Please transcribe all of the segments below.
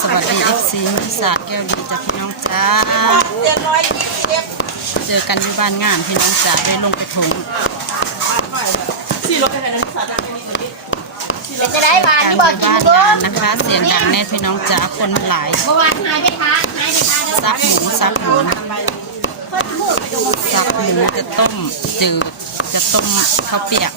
สวัสดีเอฟซีมิสาแก้วดีจ้ะพี่น้องจ้าเจ็ดร้อยยี่สิบเจอกันที่บ้านงานพี่น้องจ้าได้ลงไปถงจะได้มาการที่บอกกินบ้านด้วงานนะคะ เสียงดังแน่พี่น้องจ้าคนมันหลายเมื่อวานหายไปท้าหายไปท้าเดี๋ยวซับหมูซับหมูซับหมูจะต้มจืดจะต้มข้าวเปียก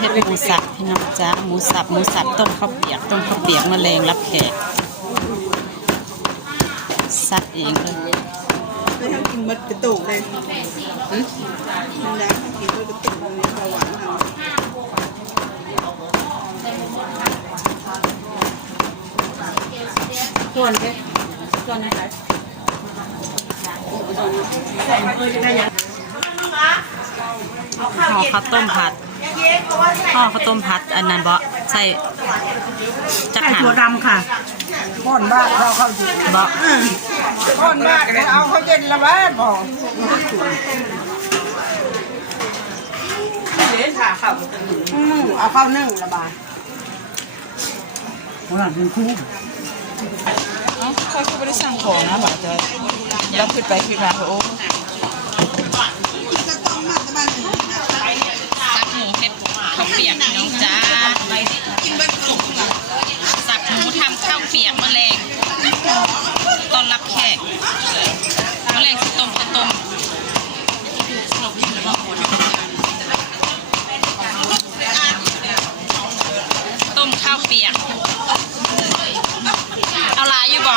เฮ็ดหมูสับพี่น้องจ้าหมูสับหมูสับต้มข้าวเปียกต้มข้าวเปียกมะเร็งรับแขกซัดเองเลยไม่ทำกินมดกระตุกเลย มันแล้วทำกินมดกระตุกเลยเบาหวานเอาส่วนเลยส่วนอะไรห่อข้าวต้มผัดห่อข้าวต้มผัดอันนั้นบ่ใส่จักใส่หันถั่วดำค่ะก้อนบ้านเราเข้าอยู่บ่ก้อนบ้านเอาเขาเย็นละบ้านพอ อืมเอาเข้านึ่งละบาทโบราณเป็นคู่เขาคือไม่ได้สั่งของนะบอกจะแล้วขึ้นไปขึ้นมาโอ้ ซับหมูเฮ็ดข้าวเปียกพี่น้องจ้าสับหมูทำข้าวเปียกมะเร็งต้อนรับแขกมะเร็งสิต้มข้าวต้ม ต้มข้าวเปียก เอาหลายอยู่บ่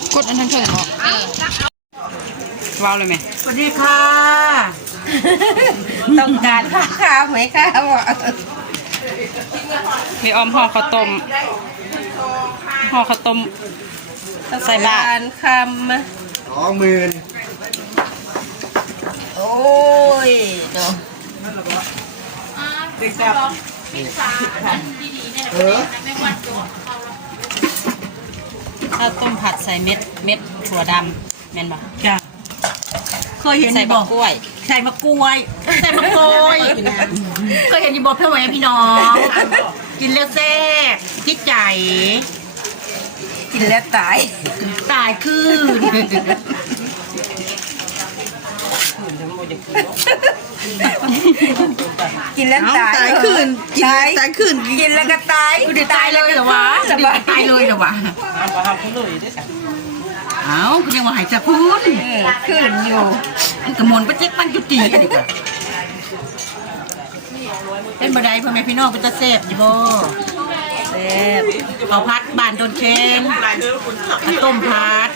กดอันนั้นเถิงบ่เออว้าวเลยไหมสวัสดีค่ะ ต้องการข้าวขาหวไหมข้าวมีออมห่อข้าวต้มห่อข้าวต้มใส่บาตรการคสองหมื่นโอ้ยเนาะเด็กแบบเออ ข้าวต้มผัดใส่เม็ดเม็ดถั่วดำแม่นบ่จ้ะเคยเห็นใส่บบัอกกกล้วย ใส่มะกล้วยใส่มะกล้วยเคยเห็นอยู่บอกเพื่อนไว้พี่น้อง กินแล้วแซ่บจิตใจ กินแล้วตาย ตายคืน กินแล้วตายตายคืนกินตายตายคืนกินแล้วก็ตายกูจะตายเลยเหรอวะสบายตายเลยเหรอวะเอ้ากูยังว่าหายจะพูดเออขึ้นอยู่มันกระมวลประเจ๊กมันจุจีดีกว่าเป็นบันไดพ่อแม่พี่น้องเป็นตาแซ่บอยู่บ่แซ่บข้าวพัดบานโดนเค็มข้าวต้มพัด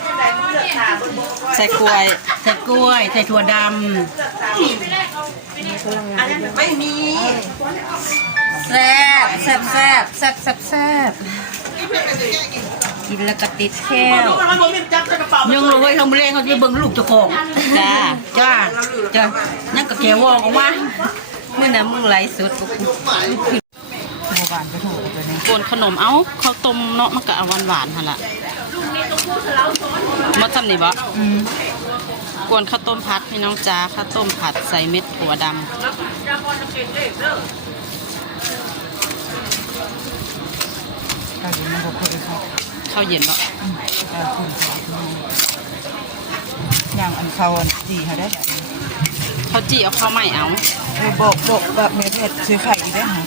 ใส่กล้วย ใส่กล้วย ใส่ถั่วด ไม่มีแซ่บแซ่บแซ่บแซ่บแซ่บแซ่บกินแล้วก็ติดแก้วำยังเลยทำเรงเขาจะเบิ่งลูกเจ้าของจ้าจ้าจ้านั่นก็แกวองออกมาเมื่อนั้นมึงไหลฟ์สุดกวนขนมเอ้าข้าวต้มเนาะมันก็เอาหวานๆหั่นล่ะมาทำนี่บ่ กวนข้าวต้มผัดพี่น้องจ้าข้าวต้มผัดใส่เม็ดถั่วดำข้าวเย็นเนาะข้าวคุณย่างอันเขาอันจีเขาได้ข้าวจีเอาข้าวไหม้เอาเออบอกบอกแบบเม็ดเม็ดซื้อไข่ได้ฮะ